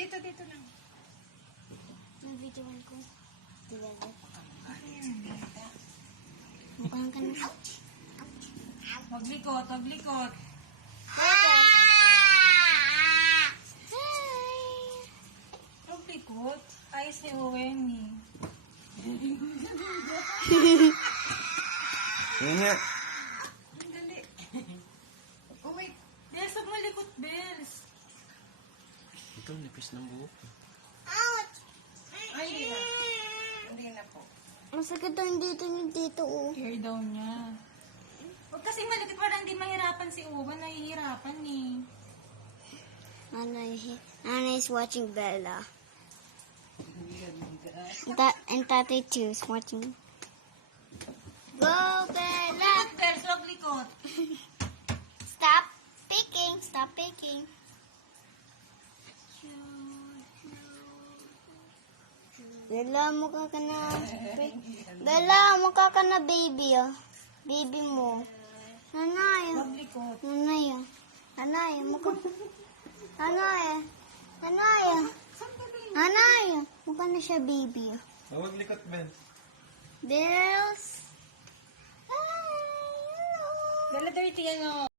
Dito lang. Nag-videoan ko. Diyan. Mukhang ka na. Maglikot. Hi! Maglikot. Ayos ni Owen eh. Yan nga. Dali. Oh wait. Bels, huwag malikot, Bels. Ito, nipis ng buhok. Ouch! Ay, hindi na po. Masakit ang dito ni Tito, oh. Tear down niya. Huwag kasi malikot para hindi mahirapan si Owen. Nahihirapan eh. Nana is watching Bella. And Tatay too is watching. Go, Bella! Likot, Bels. Huwag likot. Stop picking. Stop picking. Bella, mukha ka na. Bella, mukha ka na baby, oh. Baby mo. Nanay, oh. Huwag likot. Nanay, oh. Nanay, mukha. Nanay, oh. Nanay, oh. Nanay, oh. Mukha na siya baby, oh. Huwag likot, Ben. Bills. Hi, hello. Dala dirty ano.